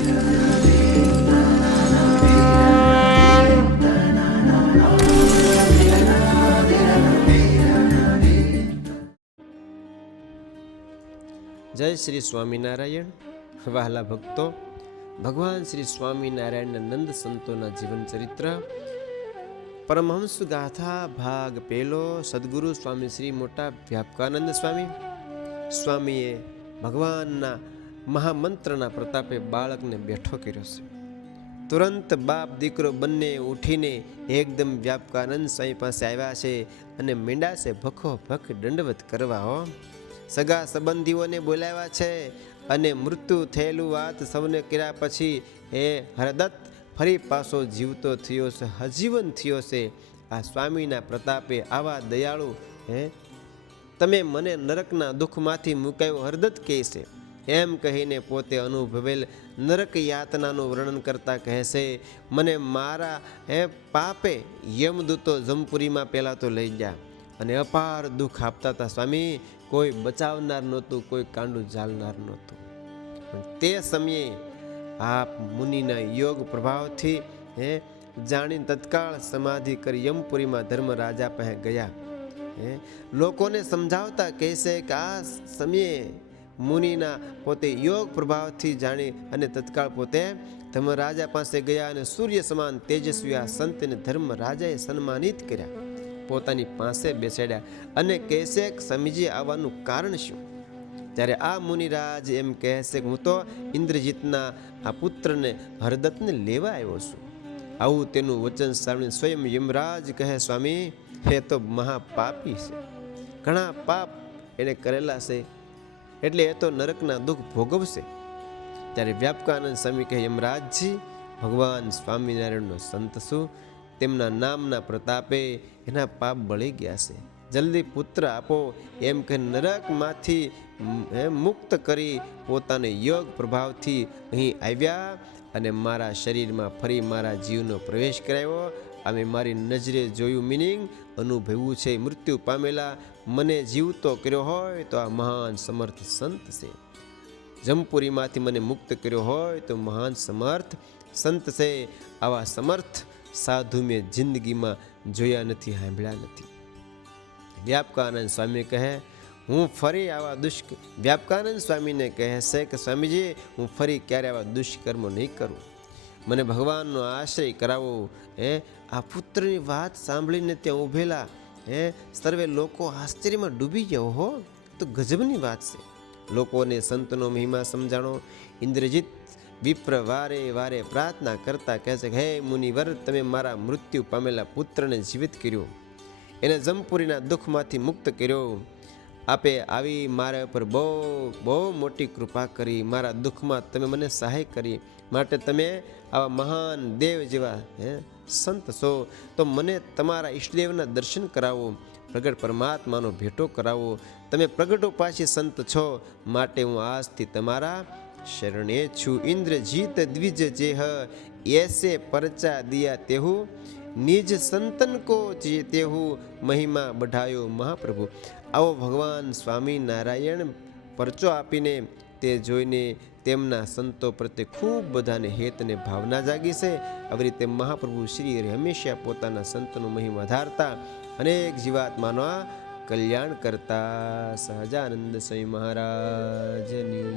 જય શ્રી સ્વામિનારાયણ. વહાલા ભક્તો, ભગવાન શ્રી સ્વામિનારાયણના નંદ સંતોના જીવન ચરિત્ર, પરમહંસ ગાથા ભાગ પહેલો સદગુરુ સ્વામી શ્રી મોટા વ્યાપકાનંદ સ્વામી. સ્વામીએ ભગવાનના મહામંત્રના પ્રતાપે બાળકને બેઠો કર્યો છે. તુરંત બાપ દીકરો બંને ઉઠીને એકદમ વ્યાપકાનંદ સ્વામી પાસે આવ્યા છે અને મીંડાશે ભખો ભખ દંડવત કરવા, હો. સગા સંબંધીઓને બોલાવ્યા છે અને મૃત્યુ થયેલું વાત સૌને કર્યા પછી એ હરદત્ત ફરી પાછો જીવતો થયો છે, હજીવન થયો છે. આ સ્વામીના પ્રતાપે આવા દયાળુ, હે. તમે મને નરકના દુઃખમાંથી મુકાયો, હરદત્ત કહે છે. એમ કહીને પોતે અનુભવેલ નરક યાતનાનું વર્ણન કરતા કહેશે, મને મારા એ પાપે યમદૂતો જમપુરીમાં પહેલાં તો લઈ ગયા અને અપાર દુઃખ આપતા હતા. સ્વામી, કોઈ બચાવનાર નહોતું, કોઈ કાંડું ઝાલનાર નહોતું. તે સમયે આપ મુનિના યોગ પ્રભાવથી, હે જાણી તત્કાળ સમાધિ કરી યમપુરીમાં ધર્મરાજા પહે ગયા. લોકોને સમજાવતા કહેશે કે આ સમયે મુનિના પોતે યોગ પ્રભાવથી જાણી અને તત્કાળ પોતે ધર્મરાજા પાસે ગયા અને સૂર્ય સમાન તેજસ્વી આ સંતને ધર્મરાજાએ સન્માનિત કર્યા. પોતાની પાસે બેસાડ્યા અને કહેશે સમીજી આવવાનું કારણ શું? ત્યારે આ મુનિરાજ એમ કહેશે હું તો ઇન્દ્રજીતના આ પુત્રને હરદત્તને લેવા આવ્યો છું. આવું તેનું વચન સાંભળીને સ્વયં યમરાજ કહે, સ્વામી, હે તો મહાપાપી છે. ઘણા પાપ એણે કરેલા છે. એટલે એ તો નરકના દુઃખ ભોગવશે. ત્યારે વ્યાપકાનંદ સ્વામી કહે, યમરાજજી, ભગવાન સ્વામિનારાયણનો સંત શું તેમના નામના પ્રતાપે એના પાપ બળી ગયા છે. જલ્દી પુત્ર આપો. એમ કે નરકમાંથી મુક્ત કરી પોતાને યોગ પ્રભાવથી અહીં આવ્યા અને મારા શરીરમાં ફરી મારા જીવનો પ્રવેશ કરાવ્યો. અમે મારી નજરે જોયું મિનિંગ અનુભવ્યું છે મૃત્યુ પામેલા, મને જીવતો કર્યો હોય તો આ મહાન સમર્થ સંત છે. જમપુરીમાંથી મને મુક્ત કર્યો હોય તો મહાન સમર્થ સંત છે. આવા સમર્થ સાધુ મેં જિંદગીમાં જોયા નથી, સાંભળ્યા નથી. વ્યાપકાનંદ સ્વામી કહે, હું ફરી આવા દુષ્ક વ્યાપકાનંદ સ્વામીને કહે છે કે સ્વામીજી, હું ફરી ક્યારે આવા દુષ્કર્મો નહીં કરું. મને ભગવાનનો આશ્રય કરાવો હે, આ પુત્રની વાત સાંભળીને ત્યાં ઊભેલા, હે, સર્વે લોકો આશ્ચર્યમાં ડૂબી ગયો. હો તો ગજબની વાત છે. લોકોને સંતનો મહિમા સમજાણો. ઇન્દ્રજીત વિપ્ર વારે વારે પ્રાર્થના કરતા કહે છે હે મુનિવર, તમે મારા મૃત્યુ પામેલા પુત્રને જીવિત કર્યો. એને જમપુરીના દુઃખમાંથી મુક્ત કર્યો. આપે આવી મારા ઉપર બહુ બહુ મોટી કૃપા કરી, મારા દુઃખમાં તમે મને સહાય કરી, માટે તમે આવા મહાન દેવ જેવા, હે, સંત છો. તો મને તમારા ઈષ્ટદેવના દર્શન કરાવો, પ્રગટ પરમાત્માનો ભેટો કરાવો. તમે પ્રગટો પાછી સંત છો, માટે હું આજથી તમારા શરણે છું. ઇન્દ્રજીત દ્વિજ જેહ, એસે પરચા દિયા તેહુ. નિજ સંતન કો જે તેહુ મહિમા બઢાયો મહાપ્રભુ. આવો ભગવાન સ્વામિનારાયણ પરચો આપીને તે જોઈને તેમના સંતો પ્રત્યે ખૂબ બધાને હેતને ભાવના જાગી છે. આવી રીતે મહાપ્રભુ શ્રી હંમેશા પોતાના સંતનો મહિમા ધારતા અનેક જીવાત્માના કલ્યાણ કરતા. સહજાનંદ સ્વામી મહારાજની.